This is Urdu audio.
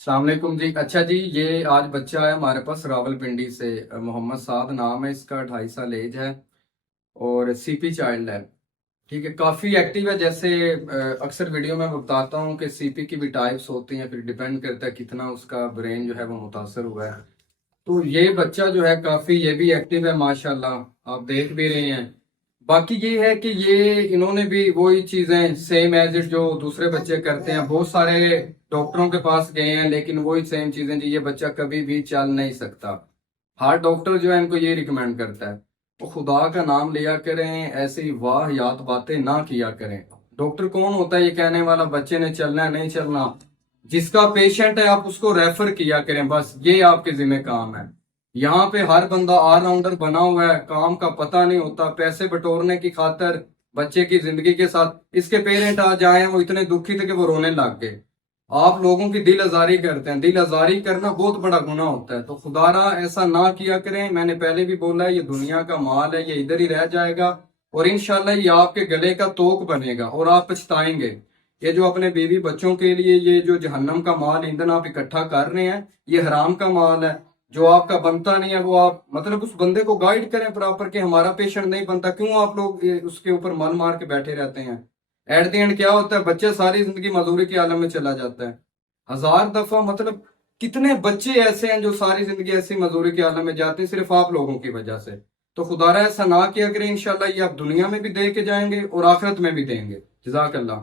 السلام علیکم جی. اچھا جی، یہ آج بچہ ہے ہمارے پاس راولپنڈی سے. محمد سعد نام ہے اس کا، 2.5 سال ایج ہے اور سی پی چائلڈ ہے. ٹھیک ہے، کافی ایکٹیو ہے. جیسے اکثر ویڈیو میں بتاتا ہوں کہ سی پی کی بھی ٹائپس ہوتی ہیں، پھر ڈیپینڈ کرتا ہے کتنا اس کا برین جو ہے وہ متاثر ہوا ہے. تو یہ بچہ جو ہے کافی یہ بھی ایکٹیو ہے ماشاءاللہ، آپ دیکھ بھی رہے ہیں. باقی یہ ہے کہ یہ انہوں نے بھی وہی چیزیں سیم ایز اٹ جو دوسرے بچے کرتے ہیں. بہت سارے ڈاکٹروں کے پاس گئے ہیں لیکن وہی سیم چیزیں جی، یہ بچہ کبھی بھی چل نہیں سکتا. ہر ڈاکٹر جو ہے ان کو یہ ریکمینڈ کرتا ہے وہ خدا کا نام لیا کریں، ایسی واہیات باتیں نہ کیا کریں. ڈاکٹر کون ہوتا ہے یہ کہنے والا بچے نے چلنا ہے نہیں چلنا؟ جس کا پیشنٹ ہے آپ اس کو ریفر کیا کریں، بس یہ آپ کے ذمہ کام ہے. یہاں پہ ہر بندہ آل راؤنڈر بنا ہوا ہے، کام کا پتہ نہیں ہوتا، پیسے بٹورنے کی خاطر بچے کی زندگی کے ساتھ. اس کے پیرنٹ آج آئے ہیں، وہ اتنے دکھی تھے کہ وہ رونے لگ گئے. آپ لوگوں کی دل آزاری کرتے ہیں، دل آزاری کرنا بہت بڑا گناہ ہوتا ہے. تو خدا را ایسا نہ کیا کریں. میں نے پہلے بھی بولا ہے، یہ دنیا کا مال ہے، یہ ادھر ہی رہ جائے گا اور انشاءاللہ یہ آپ کے گلے کا توق بنے گا اور آپ پچھتائیں گے. یہ جو اپنے بیوی بچوں کے لیے یہ جو جہنم کا مال ایندھن آپ اکٹھا کر رہے ہیں، یہ حرام کا مال ہے جو آپ کا بنتا نہیں ہے. وہ آپ مطلب اس بندے کو گائیڈ کریں پراپر کہ ہمارا پیشنٹ نہیں بنتا، کیوں آپ لوگ اس کے اوپر مل مار کے بیٹھے رہتے ہیں. ایٹ دی اینڈ کیا ہوتا ہے؟ بچے ساری زندگی مزدوری کے عالم میں چلا جاتا ہے. 1000 دفعہ مطلب کتنے بچے ایسے ہیں جو ساری زندگی ایسی مزدوری کے عالم میں جاتے ہیں صرف آپ لوگوں کی وجہ سے. تو خدا را ایسا نہ کیا کریں. انشاءاللہ یہ آپ دنیا میں بھی دے کے جائیں گے اور آخرت میں بھی دیں گے. جزاک اللہ.